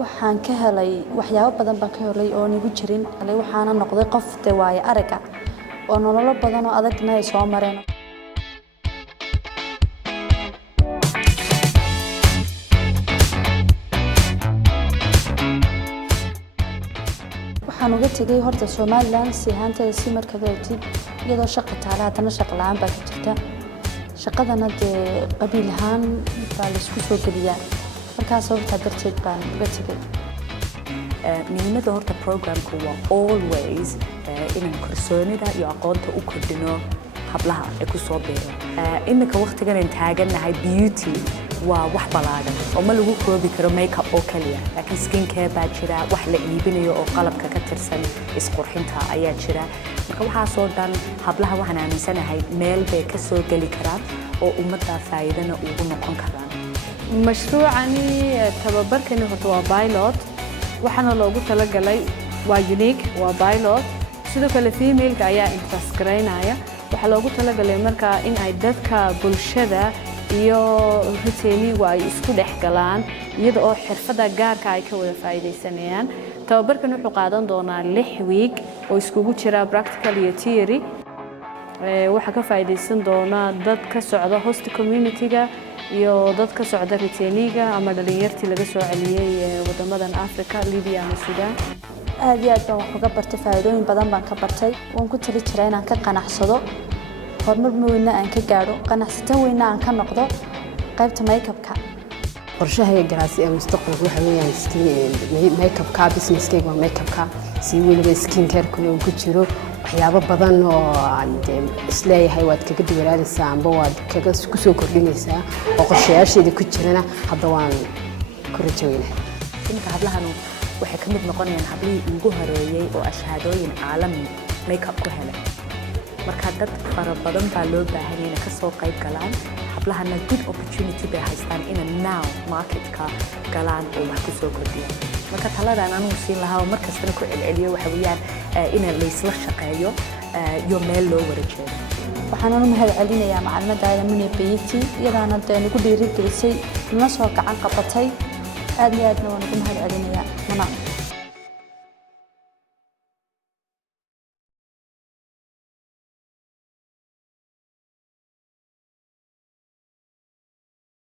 waxaan ka helay waxyaabo badan baan ka helay oo nigu jirin waxaana noqday qof waaye araga oo nolol badan oo adagna ay soo mareen waxaan uga tagay horta Soomaaliland si ahaanteeda si markaba aad iyadoo shaqo taala hadana shaqo la'aan baa jirta shaqadana qabiil ahaan baa la isku soo geliyaa markaas sababta darteed baan uga tagay muhiimadda horta programku waa always inaan kalsoonida iyo aqoonta u kordhino hablaha ee ku soo beero imika waqtigan aan taaganahay beauty waa wax balaadan oo ma lagu koobi karo makeup oo kaliya laakiin skin care baa jira wax la iibinayo oo qalabka ka tirsan isqurxinta ayaa jira marka waxa soo dhan hablaha waxaan aaminsanahay meel bay ka soo gali karaan oo ummadda faa'iidana ugu noqon karaan mashruucani tababarkani waa pilot waxaana loogu talagalay waa unique waa pilot sidoo kale female-ka ayaa interest gareynaya waxa loogu talagalay marka in ay dadka bulshada iyo retailigu ay isku dhex galaan iyada oo xirfada gaarka ay ka wada faa'iideysanayaan tababarkan wuxuu qaadan doonaa 6 week oo iskugu jira practical iyo theory waxa ka faa'iideysan doona dad ka socda host community-ga iyo dad ka socda retailiga ama dhalinyartii laga soo celiyay wadamadan Afrika Libya ama Suudaan aad iyo aad baan wax uga bartay faa'iidooyin badan baan ka bartay waan ku tali jiray inaan ka qanacsado horumar weynna aan ka gaaro qanacsato weynna aan ka noqdo qaybta makeup-ka qorshaha ganacsi ee mustaqbalka waxa weeyaan makeup-ka business-kayga waa makeup-ka si weliba skin care-kuna uu ku jiro waxyaabo badan oo aan isleeyahay waad kaga duwanaanaysaa amba waad kaga ku soo kordhinaysaa oo qorshayaasheeda ku jirana hadda waan ku rajaynahay inta hablahan waxay ka mid noqonayaan hablihii ugu horeeyay oo ashhaadooyin caalami makeup ku helay marka dad fara badan baa loo baahan yahay inay ka soo qayb galaan hablahana good opportunity bay haystaan inay now market-ka galaan oo wax ku soo kordhiyaan marka taladan anu siin lahaa markastana ku celceliyo waxa weeyaan in la isla shaqeeyo iyo meel loo wareejiyo waxaan u mahad celinayaa macallimada Mune Beyti iyadana nagu dhiirigelisay nala soo gacan qabatay aad iyo aadna waan ugu mahad celinayaa